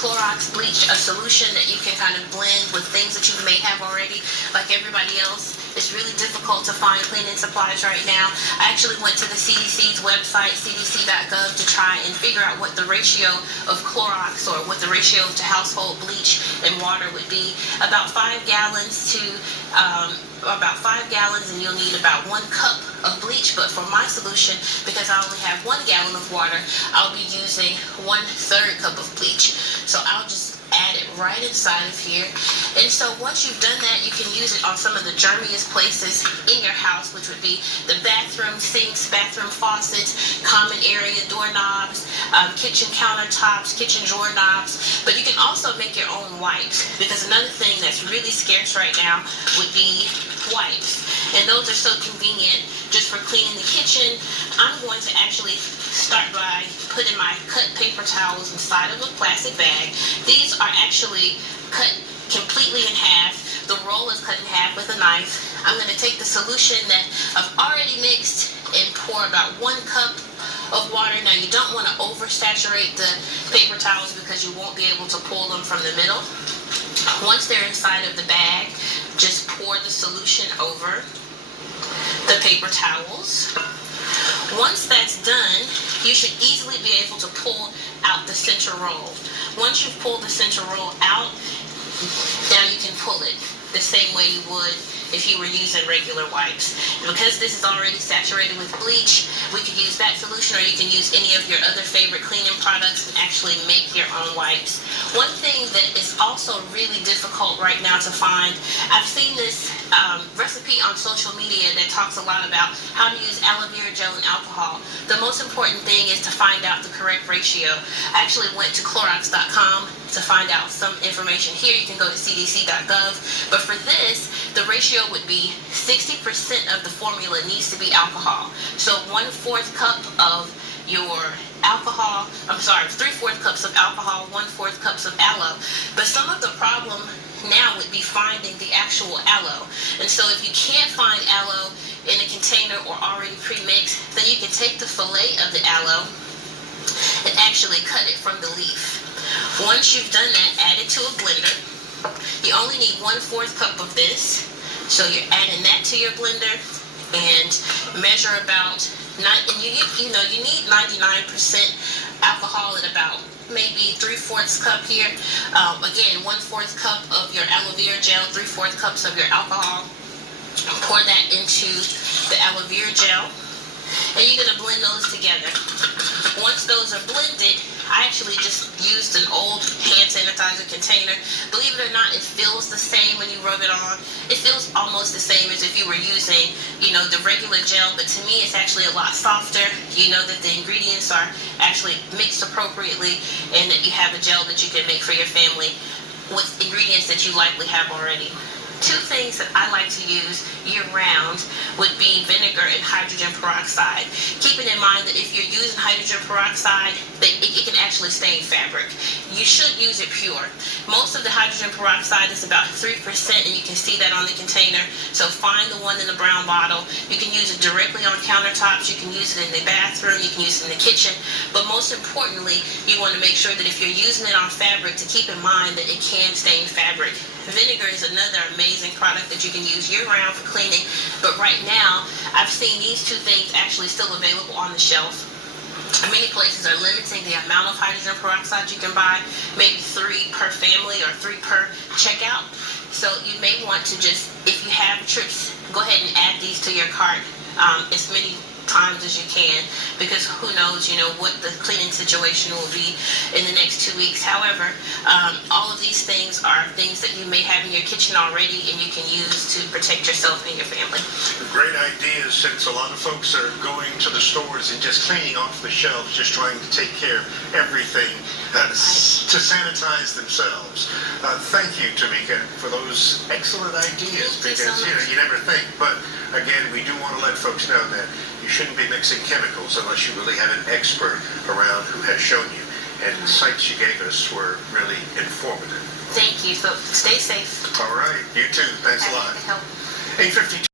Clorox bleach, a solution that you can kind of blend with things that you may have already. Like everybody else, it's really difficult to find cleaning supplies right now. I actually went to the CDC's website, cdc.gov, to try and figure out what the ratio of Clorox or what the ratio to household bleach and water would be. About 5 gallons and you'll need about 1 cup of bleach. But for my solution, because I only have 1 gallon of water, I'll be using 1/3 cup of bleach. So I'll just add it right inside of here. And so once you've done that, you can use it on some of the germiest places in your house, which would be the bathroom sinks, bathroom faucets, common area doorknobs, kitchen countertops, kitchen drawer knobs. But you can also make your own wipes, because another thing that's really scarce right now would be wipes. And those are so convenient just for cleaning the kitchen. I'm going to actually start by putting my cut paper towels inside of a plastic bag. These are actually cut completely in half. The roll is cut in half with a knife. I'm going to take the solution that I've already mixed and pour about 1 cup of water. Now, you don't want to oversaturate the paper towels because you won't be able to pull them from the middle. Once they're inside of the bag, just pour the solution over the paper towels. Once that's done, you should easily be able to pull out the center roll. Once you've pulled the center roll out, now you can pull it the same way you would if you were using regular wipes. Because this is already saturated with bleach, we could use that solution, or you can use any of your other favorite cleaning products and actually make your own wipes. One thing that is also really difficult right now to find, I've seen this recipe on social media that talks a lot about how to use aloe vera gel and alcohol. The most important thing is to find out the correct ratio. I actually went to Clorox.com to find out some information here. You can go to cdc.gov. But for this, the ratio would be 60% of the formula needs to be alcohol. So 1/4 cup of your alcohol, 3/4 cups of alcohol, 1/4 cups of aloe. But some of the problem now would be finding the actual aloe. And so if you can't find aloe in a container or already pre-mixed, then you can take the fillet of the aloe and actually cut it from the leaf. Once you've done that, add it to a blender. You only need 1/4 cup of this. So you're adding that to your blender and measure about, you need 99% alcohol at about maybe 3/4 cup here. Again, 1/4 cup of your aloe vera gel, 3/4 cups of your alcohol. Pour that into the aloe vera gel, and you're going to blend those together. Once those are blended, I actually just used an old hand sanitizer container. Believe it or not, it feels the same when you rub it on. It feels almost the same as if you were using, the regular gel, but to me it's actually a lot softer. You know that the ingredients are actually mixed appropriately and that you have a gel that you can make for your family with ingredients that you likely have already. 2 things that I like to use year-round would be vinegar and hydrogen peroxide. Keeping in mind that if you're using hydrogen peroxide, it can actually stain fabric. You should use it pure. Most of the hydrogen peroxide is about 3%, and you can see that on the container. So find the one in the brown bottle. You can use it directly on countertops. You can use it in the bathroom. You can use it in the kitchen. But most importantly, you want to make sure that if you're using it on fabric, to keep in mind that it can stain fabric. Vinegar is another amazing product that you can use year-round for cleaning, but right now I've seen these 2 things actually still available on the shelf. Many places are limiting the amount of hydrogen peroxide you can buy, maybe 3 per family or 3 per checkout. So you may want to just, if you have trips, go ahead and add these to your cart as many times as you can, because who knows, what the cleaning situation will be in the next 2 weeks. However, all of these things are things that you may have in your kitchen already and you can use to protect yourself and your family. Great ideas, since a lot of folks are going to the stores and just cleaning off the shelves, just trying to take care of everything to sanitize themselves. Thank you, Tamika, for those excellent ideas, because you never think, but again, we do want to let folks know that you shouldn't be mixing chemicals unless you really have an expert around who has shown you. And the sites you gave us were really informative. Thank you. So stay safe. All right. You too. Thanks a lot. 8:52.